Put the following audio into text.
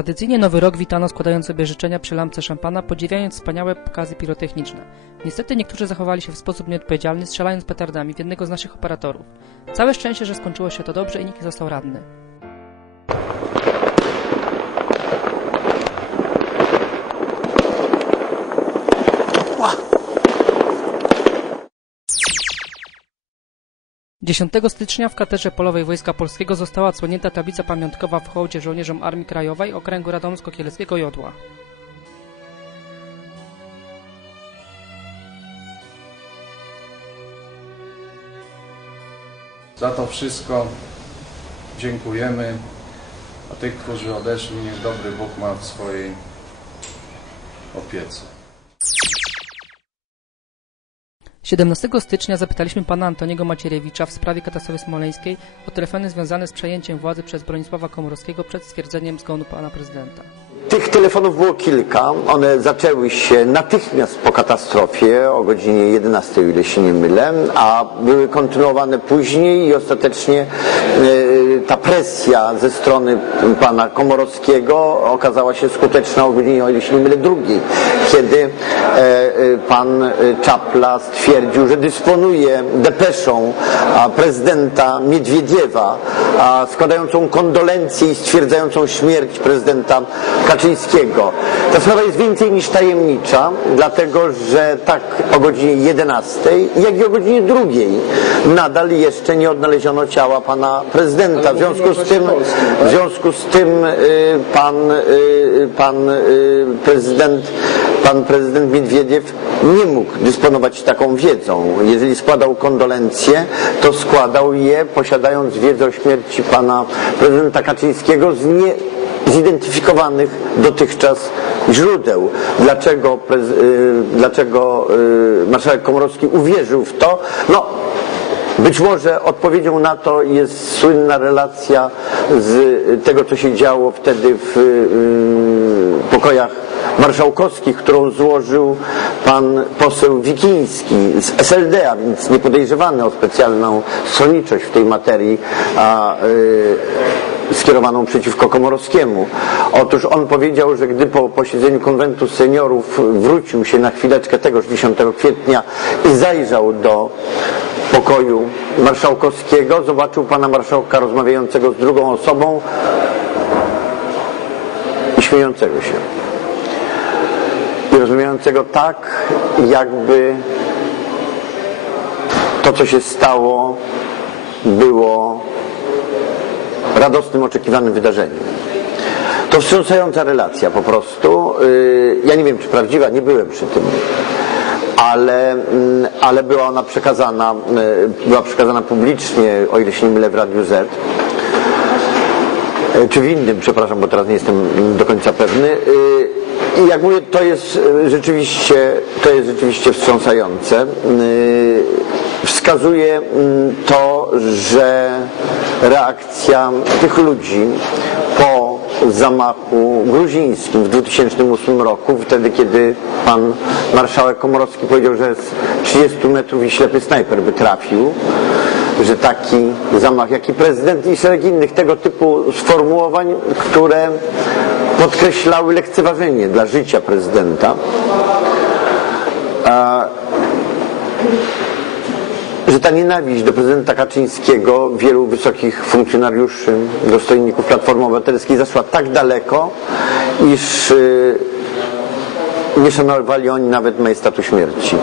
Tradycyjnie Nowy Rok witano składając sobie życzenia przy lampce szampana, podziwiając wspaniałe pokazy pirotechniczne. Niestety niektórzy zachowali się w sposób nieodpowiedzialny, strzelając petardami w jednego z naszych operatorów. Całe szczęście, że skończyło się to dobrze i nikt nie został ranny. Dziesiątego stycznia w katedrze polowej Wojska Polskiego została odsłonięta tablica pamiątkowa w hołdzie żołnierzom Armii Krajowej Okręgu Radomsko-Kieleckiego Jodła. Za to wszystko dziękujemy, a tych, którzy odeszli, niech dobry Bóg ma w swojej opiece. 17 stycznia zapytaliśmy pana Antoniego Macierewicza w sprawie katastrofy smoleńskiej o telefony związane z przejęciem władzy przez Bronisława Komorowskiego przed stwierdzeniem zgonu pana prezydenta. Tych telefonów było kilka. One zaczęły się natychmiast po katastrofie o godzinie 11, o ile się nie mylę, a były kontynuowane później i ostatecznie e, ta presja ze strony pana Komorowskiego okazała się skuteczna o godzinie, o ile się nie mylę, drugiej, kiedy e, e, pan e, Czapla stwierdził, że dysponuje depeszą prezydenta Miedwiediewa, składającą kondolencje i stwierdzającą śmierć prezydenta Kaczyńskiego. Ta sprawa jest więcej niż tajemnicza, dlatego że tak o godzinie 11, jak i o godzinie 2 nadal jeszcze nie odnaleziono ciała pana prezydenta. W związku z tym, w związku z tym y, pan, y, pan y, prezydent, pan prezydent Miedwiediew nie mógł dysponować taką wiedzą. Jeżeli składał kondolencje, to składał je posiadając wiedzę o śmierci pana prezydenta Kaczyńskiego z nie zidentyfikowanych dotychczas źródeł. Dlaczego, dlaczego marszałek Komorowski uwierzył w to? No, być może odpowiedzią na to jest słynna relacja z tego, co się działo wtedy w y, pokojach marszałkowskich, którą złożył pan poseł Wikiński z SLD, a więc nie podejrzewany o specjalną stronniczość w tej materii, a y, skierowaną przeciwko Komorowskiemu. Otóż on powiedział, że gdy po posiedzeniu konwentu seniorów wrócił się na chwileczkę tegoż 10 kwietnia i zajrzał do pokoju marszałkowskiego, zobaczył pana marszałka rozmawiającego z drugą osobą i śmiejącego się. I rozmawiającego tak, jakby to, co się stało, było radosnym, oczekiwanym wydarzeniem. To wstrząsająca relacja po prostu. Yy, Ja nie wiem, czy prawdziwa, nie byłem przy tym. Ale, mm, ale była ona przekazana, yy, była przekazana publicznie, o ile się nie mylę, w Radiu Z. Yy, Czy w innym, przepraszam, bo teraz nie jestem do końca pewny. Yy, I jak mówię, to jest rzeczywiście, to jest rzeczywiście wstrząsające. Yy, Wskazuje mm, to, że reakcja tych ludzi po zamachu gruzińskim w 2008 roku, wtedy kiedy pan marszałek Komorowski powiedział, że z 30 metrów i ślepy snajper by trafił, że taki zamach, jak i prezydent i szereg innych tego typu sformułowań, które podkreślały lekceważenie dla życia prezydenta, że ta nienawiść do prezydenta Kaczyńskiego wielu wysokich funkcjonariuszy, dostojników Platformy Obywatelskiej zaszła tak daleko, iż y, nie szanowali oni nawet majestatu śmierci.